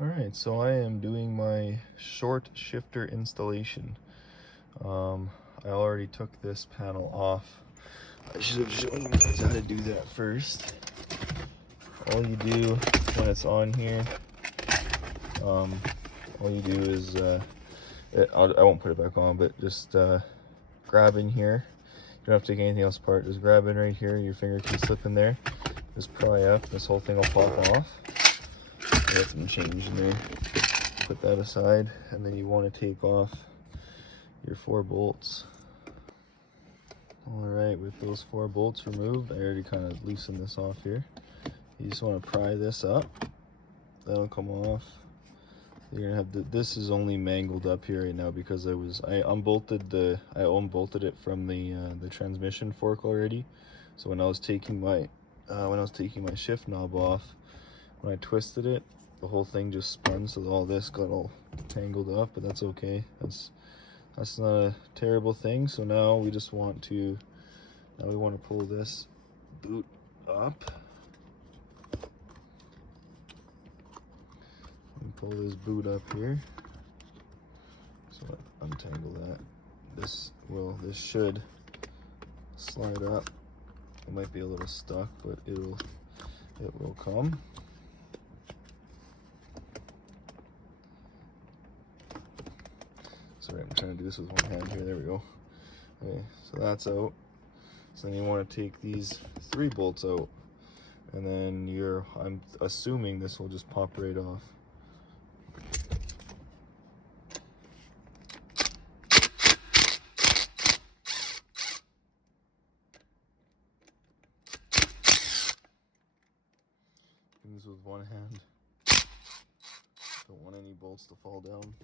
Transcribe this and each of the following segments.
Alright, so I am doing my short shifter installation. I already took this panel off. I should have shown you guys how to do that first. All you do when it's on here, all you do is, I won't put it back on, but just grab in here. You don't have to take anything else apart. Just grab in right here. Your finger can slip in there. Just pry up. This whole thing will pop off. Get some change in there. Put that aside, and then you want to take off your 4 bolts. Alright, with those 4 bolts removed, I already kind of loosened this off here. You just want to pry this up. That'll come off. You're gonna have this is only mangled up here right now because I unbolted it from the transmission fork already. So when I was taking my shift knob off, when I twisted it, the whole thing just spun, so all this got all tangled up, but that's okay. That's not a terrible thing. So now we just want to pull this boot up. And pull this boot up here. So untangle that. This should slide up. It might be a little stuck, but it will come. Sorry, I'm trying to do this with one hand here. There we go. Okay, so that's out. So then you want to take these 3 bolts out, and then I'm assuming this will just pop right off. Do this with one hand. Don't want any bolts to fall down.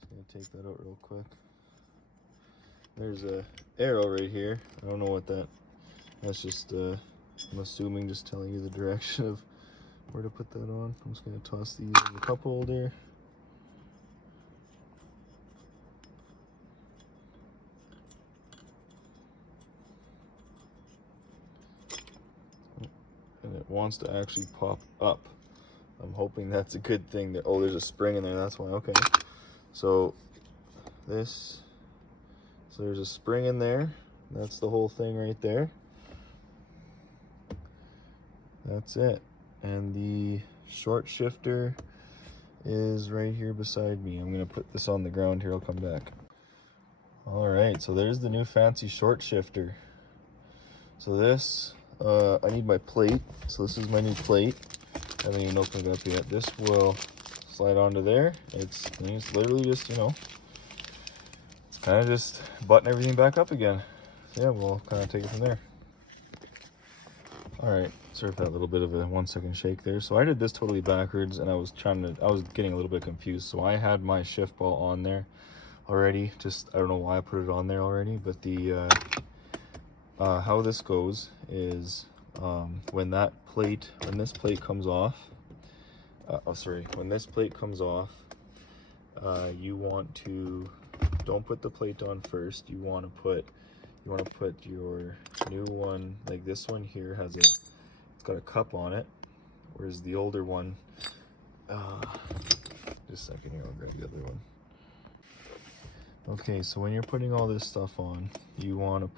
Just gonna take that out real quick. There's a arrow right here. I don't know what that's just I'm assuming just telling you the direction of where to put that on. I'm just gonna toss these in the cup holder. And it wants to actually pop up. I'm hoping that's a good thing. Oh, there's a spring in there, that's why. Okay. So there's a spring in there. That's the whole thing right there. That's it. And the short shifter is right here beside me. I'm gonna put this on the ground here, I'll come back. All right, so there's the new fancy short shifter. So this, I need my plate. So this is my new plate. I haven't even opened it up yet. This will slide onto there. It's literally just, it's kind of just button everything back up again. So yeah, we'll kind of take it from there. All right, sorry for that little bit of a 1-second shake there. So I did this totally backwards, and I was getting a little bit confused. So I had my shift ball on there already. I don't know why I put it on there already, but the how this goes is when this plate comes off, you want to, don't put the plate on first. You want to put your new one, like this one here it's got a cup on it, whereas the older one, just a second here, I'll grab the other one. Okay, so when you're putting all this stuff on, you want to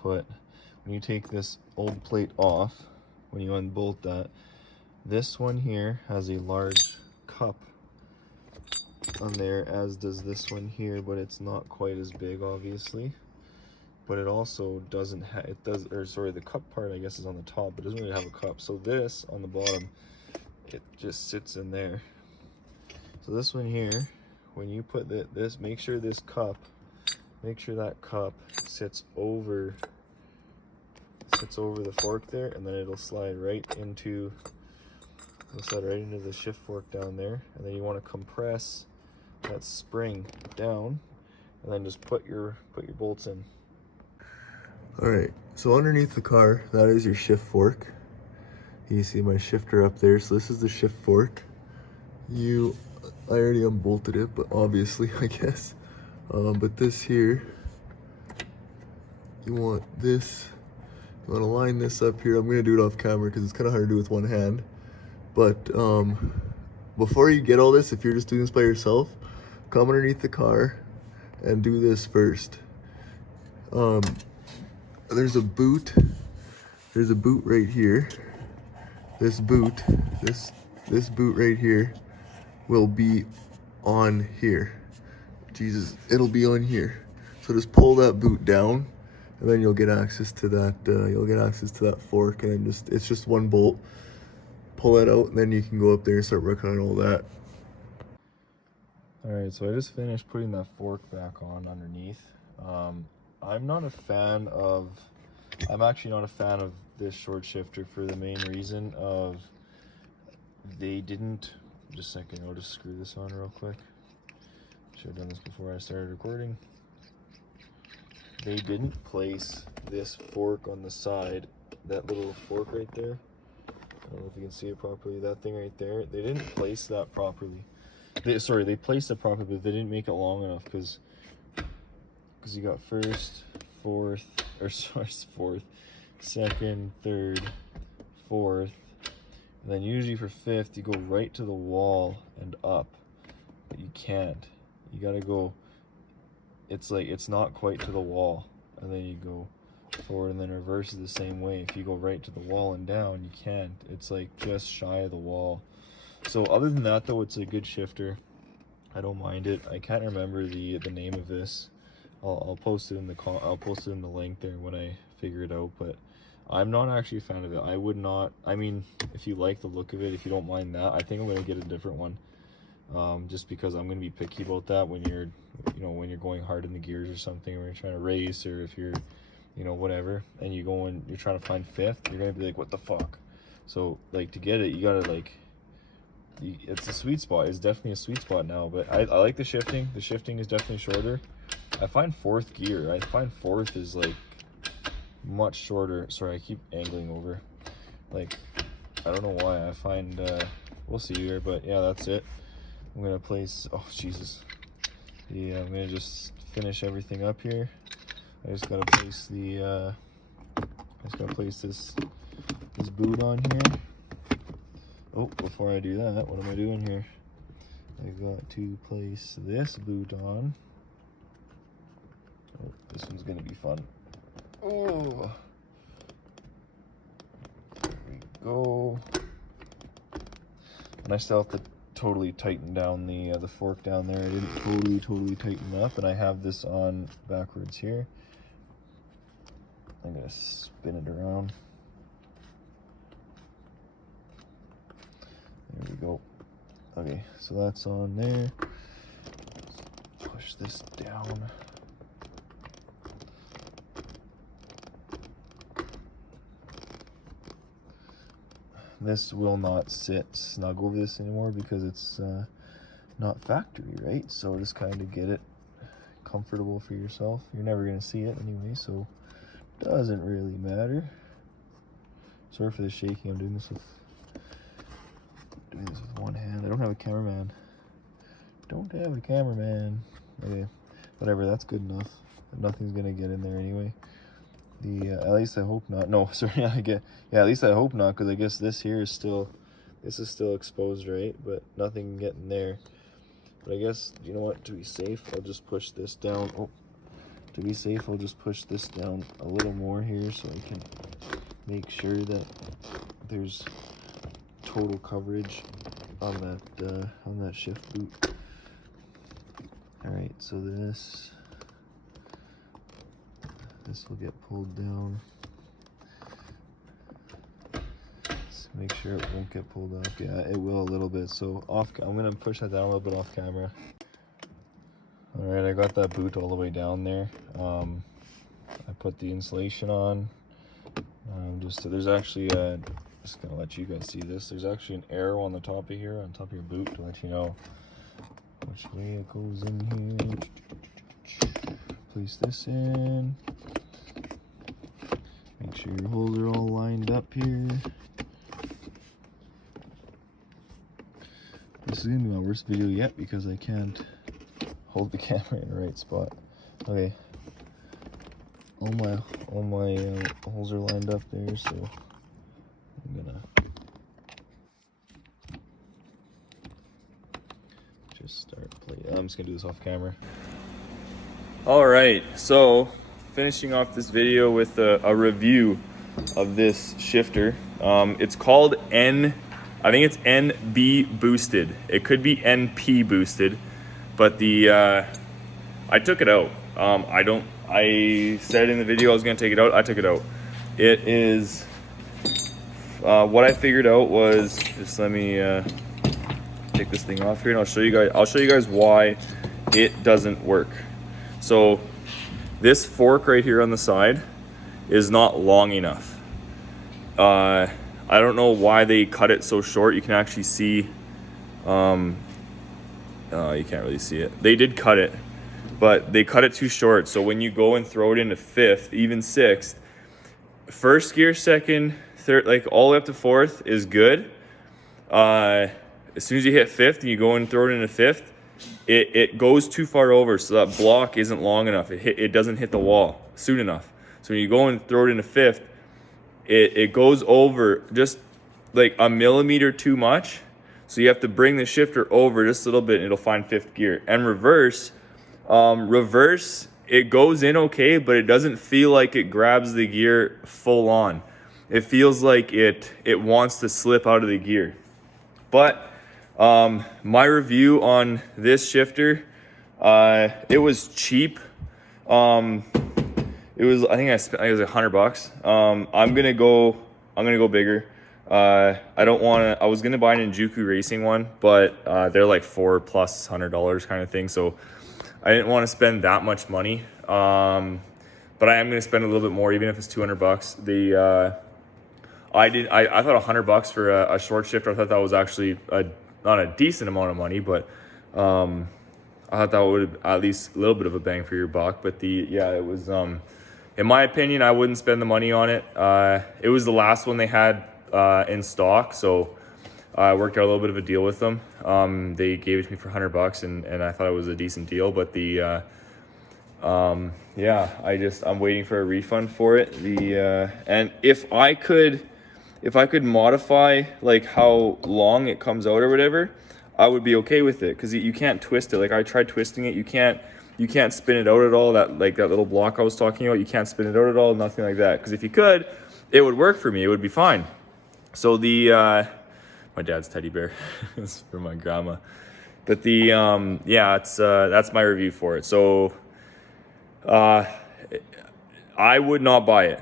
when you take this old plate off, when you unbolt that, this one here has a large cup on there, as does this one here, but it's not quite as big, obviously. But it also doesn't have, the cup part I guess is on the top, but it doesn't really have a cup. So this on the bottom, it just sits in there. So this one here, when you put this, make sure that cup sits over the fork there, and then it'll slide right into the shift fork down there. And then you want to compress that spring down, and then just put your bolts in. All right, so underneath the car, that is your shift fork. You see my shifter up there, so this is the shift fork. I already unbolted it, but obviously, I guess. But this here, you want to line this up here. I'm gonna do it off camera because it's kind of hard to do with one hand. But before you get all this, if you're just doing this by yourself, come underneath the car and do this first. There's a boot right here. This boot right here will be on here. Jesus, it'll be on here. So just pull that boot down, and then you'll get access to that. You'll get access to that fork, and it's just one bolt. Pull it out, and then you can go up there and start working on all that. All right, so I just finished putting that fork back on underneath. I'm actually not a fan of this short shifter for the main reason of they didn't. Just a second, I'll just screw this on real quick. Should have done this before I started recording. They didn't place this fork on the side, that little fork right there. I don't know if you can see it properly, that thing right there. They didn't place that properly. They placed it properly, but they didn't make it long enough because you got fourth, second, third, fourth, and then usually for fifth you go right to the wall and up, but you can't. You gotta go, it's like it's not quite to the wall, and then you go forward, and then reverse is the same way. If you go right to the wall and down, you can't. It's like just shy of the wall. So other than that though, it's a good shifter. I don't mind it. I can't remember the name of this. I'll post it in the link there when I figure it out, but I'm not actually a fan of it. I would not, I mean, if you like the look of it, if you don't mind that, I think I'm going to get a different one. Just because I'm going to be picky about that when you're, when you're going hard in the gears or something, or you're trying to race, or if you're, whatever, and you're trying to find fifth, you're going to be like, what the fuck? So, like, to get it, you got to, like, it's a sweet spot. It's definitely a sweet spot now, but I like the shifting. The shifting is definitely shorter. I find fourth is like much shorter. Sorry, I keep angling over. Like, I don't know why. I find, we'll see here, but yeah, that's it. I'm gonna place, oh Jesus. Yeah, I'm gonna just finish everything up here. I just gotta place this boot on here. Oh, before I do that, what am I doing here? I got to place this boot on. Oh, this one's gonna be fun. Oh, there we go. And I still have to totally tighten down the fork down there. I didn't totally tighten up, and I have this on backwards here. I'm gonna spin it around. There we go. Okay, so that's on there. Let's push this down. This will not sit snug over this anymore because it's not factory, right? So just kind of get it comfortable for yourself. You're never going to see it anyway, so it doesn't really matter. Sorry for the shaking. I'm doing this with one hand. I don't have a cameraman. Okay, whatever, that's good enough. Nothing's going to get in there anyway. At least I hope not. No, sorry, at least I hope not, because I guess this is still exposed, right? But nothing can get in there. But I guess, you know what, to be safe, I'll just push this down. Oh, to be safe, I'll just push this down a little more here so I can make sure that there's total coverage on that shift boot. All right, so this will get pulled down. Let's make sure it won't get pulled up. Yeah, it will a little bit. So I'm gonna push that down a little bit off camera. All right, I got that boot all the way down there. I put the insulation on. There's actually just gonna let you guys see this. There's actually an arrow on the top of here, on top of your boot, to let you know which way it goes in here. Place this in. Make sure your holes are all lined up here. This is gonna be my worst video yet because I can't hold the camera in the right spot. Okay, all my holes are lined up there, so I'm gonna just start playing. I'm just gonna do this off camera. All right, so finishing off this video with a review of this shifter. It's called I think it's NB boosted. It could be NP boosted, but I took it out. I said in the video I was gonna take it out. I took it out. It is, what I figured out was, just let me take this thing off here and I'll show you guys why it doesn't work. So this fork right here on the side is not long enough. I don't know why they cut it so short. You can actually see, you can't really see it. They did cut it, but they cut it too short. So when you go and throw it into fifth, even sixth, first gear, second, third, like all the way up to fourth is good. As soon as you hit fifth and you go and throw it into fifth, it goes too far over, so that block isn't long enough. It doesn't hit the wall soon enough. So when you go and throw it into fifth, it goes over just like a millimeter too much. So you have to bring the shifter over just a little bit and it'll find fifth gear. And reverse, it goes in okay, but it doesn't feel like it grabs the gear full on. It feels like it wants to slip out of the gear. But my review on this shifter, it was cheap. It was, I think it was $100. I'm gonna go bigger. I was gonna buy an Injuku Racing one, but they're like $400+ kind of thing. So I didn't want to spend that much money. But I am gonna spend a little bit more, even if it's $200. I thought $100 for a short shifter. I thought that was actually not a decent amount of money, but I thought that would at least a little bit of a bang for your buck. But it was, in my opinion, I wouldn't spend the money on it. It was the last one they had in stock, so I worked out a little bit of a deal with them. They gave it to me for $100, and I thought it was a decent deal. But I'm waiting for a refund for it. And if I could modify like how long it comes out or whatever, I would be okay with it, because you can't twist it. Like I tried twisting it, you can't spin it out at all. That little block I was talking about, you can't spin it out at all, nothing like that. Because if you could, it would work for me, it would be fine. So my dad's teddy bear, it's for my grandma. But that's my review for it. So I would not buy it.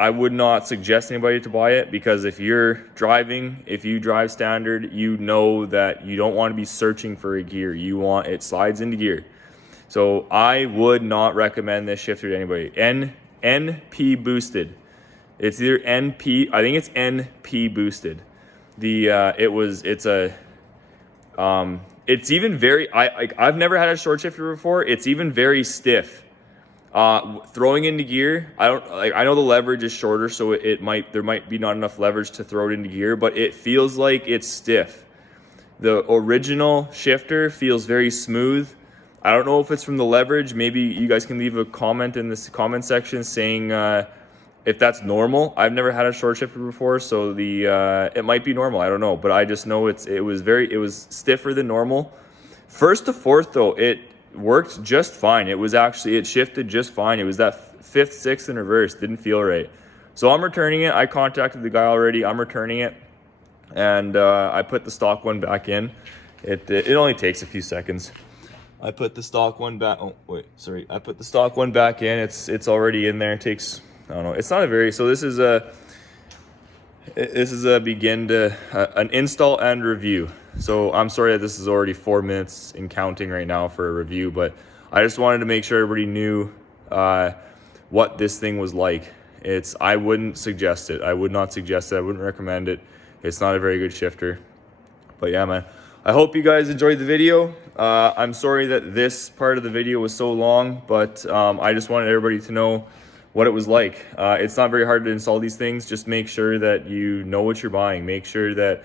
I would not suggest anybody to buy it, because if you drive standard, you know that you don't want to be searching for a gear. It slides into gear. So I would not recommend this shifter to anybody. NP boosted. It's either NP, I think it's NP boosted. It's even very, I've never had a short shifter before. It's even very stiff. Throwing into gear, I know the leverage is shorter, so there might be not enough leverage to throw it into gear, but it feels like it's stiff. The original shifter feels very smooth. I don't know if it's from the leverage. Maybe you guys can leave a comment in this comment section saying if that's normal. I've never had a short shifter before, so it might be normal. I don't know, but I just know it was stiffer than normal. First to fourth though, it worked just fine. It shifted just fine. It was that fifth, sixth in reverse. Didn't feel right. So I'm returning it. I contacted the guy already. I'm returning it. And I put the stock one back in. It only takes a few seconds. I put the stock one back. Oh, wait, sorry. I put the stock one back in. It's already in there. It takes, I don't know. It's not a very, so this is an install and review. So I'm sorry that this is already 4 minutes and counting right now for a review, but I just wanted to make sure everybody knew what this thing was like. I wouldn't suggest it. I would not suggest it. I wouldn't recommend it. It's not a very good shifter. But yeah, man. I hope you guys enjoyed the video. I'm sorry that this part of the video was so long, but I just wanted everybody to know what it was like. It's not very hard to install these things. Just make sure that you know what you're buying. Make sure that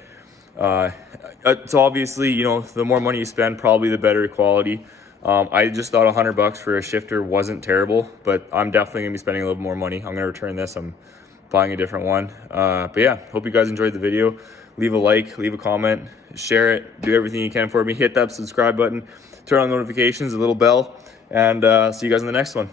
it's obviously, the more money you spend, probably the better quality. I just thought $100 for a shifter wasn't terrible, but I'm definitely gonna be spending a little more money. I'm gonna return this. I'm buying a different one. But yeah, hope you guys enjoyed the video. leave a like, leave a comment, share it, do everything you can for me. Hit that subscribe button, turn on notifications, the little bell, and see you guys in the next one.